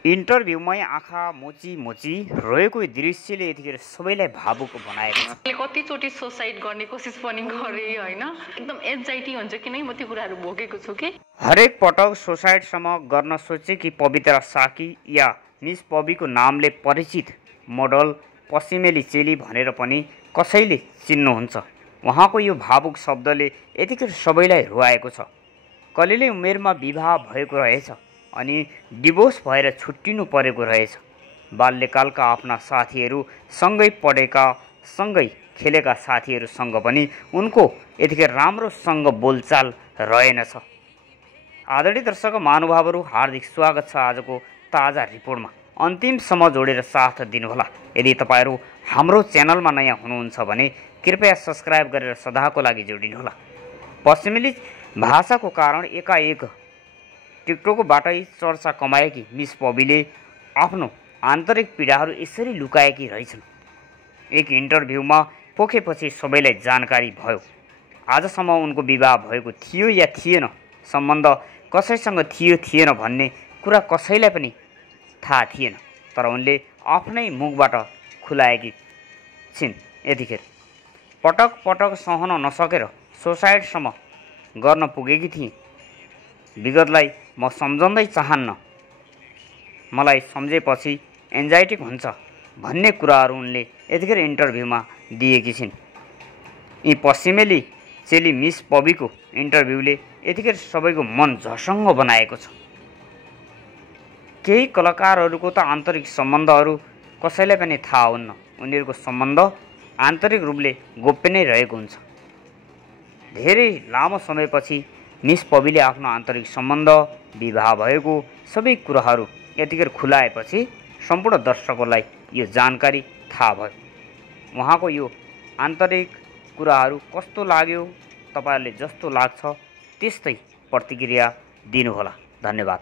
इन्टरभ्यूमै आँखा मोची मोची रोएको दृश्यले यतिखेर सबैलाई भावुक बनाएको छ। कतिचोटि सुसाइड गर्ने कोसिस पनि गरे हैन, एकदम एन्जाइटी हुन्छ किनकि म त्यो कुराहरू भोगेको छु कि हरेक पटक सुसाइडसम्म गर्न सोचे कि पवित्रा साकी या मिस पबीको नामले परिचित मोडल पश्चिमेली चेली भनेर पनि कसैले चिन्नुहुन्छ। उहाँको यो भावुक शब्दले यतिखेर सबैलाई रुवाएको छ। कलिलै उमेरमा विवाह भएको रहेछ अनि डिभोर्स भएर छुट्टिनु परेको रहेछ। बाल्यकालका आफ्ना साथीहरू, सँगै पढेका, सँगै खेलेका साथीहरूसँग पनि उनको यतिखेर राम्रोसँग बोलचाल रहेनछ। आदरणीय दर्शक महानुभावहरू, हार्दिक स्वागत छ आजको ताजा रिपोर्टमा। अन्तिमसम्म जोडेर साथ दिनुहोला। यदि तपाईँहरू हाम्रो च्यानलमा नयाँ हुनुहुन्छ भने कृपया सब्सक्राइब गरेर सदाको लागि जोडिनुहोला। पश्चिमेली भाषाको कारण एकाएक टिकटकबाटै चर्चा कमाएकी मिस पबीले आफ्नो आन्तरिक पीडाहरू यसरी लुकाएकी रहेछन्। एक इन्टरभ्यूमा पोखेपछि सबैलाई जानकारी भयो। आजसम्म उनको विवाह भएको थियो या थिएन, सम्बन्ध कसैसँग थियो थिएन भन्ने कुरा कसैलाई पनि थाहा थिएन। तर उनले आफ्नै मुखबाट खुलाएकी छिन्। यतिखेर पटक पटक सहन नसकेर सुसाइडसम्म गर्न पुगेकी थिएँ। विगतलाई म सम्झँदै चाहन्न, मलाई सम्झेपछि एन्जाइटिक हुन्छ भन्ने कुराहरू उनले यतिखेर इन्टरभ्यूमा दिएकी छिन्। यी पश्चिमेली चेली मिस पबीको इन्टरभ्यूले यतिखेर सबैको मन झसङ्ग बनाएको छ। केही कलाकारहरूको त आन्तरिक सम्बन्धहरू कसैलाई पनि थाहा हुन्न। उनीहरूको सम्बन्ध आन्तरिक रूपले गोप्य नै रहेको हुन्छ। धेरै लामो समयपछि मिस पबीले आफ्नो आन्तरिक सम्बन्ध, विवाह भएको सबै कुराहरू यतिखेर खुलाएपछि सम्पूर्ण दर्शकहरूलाई यो जानकारी थाहा भयो। उहाँको यो आन्तरिक कुराहरू कस्तो लाग्यो, तपाईँहरूले जस्तो लाग्छ त्यस्तै प्रतिक्रिया दिनुहोला। धन्यवाद।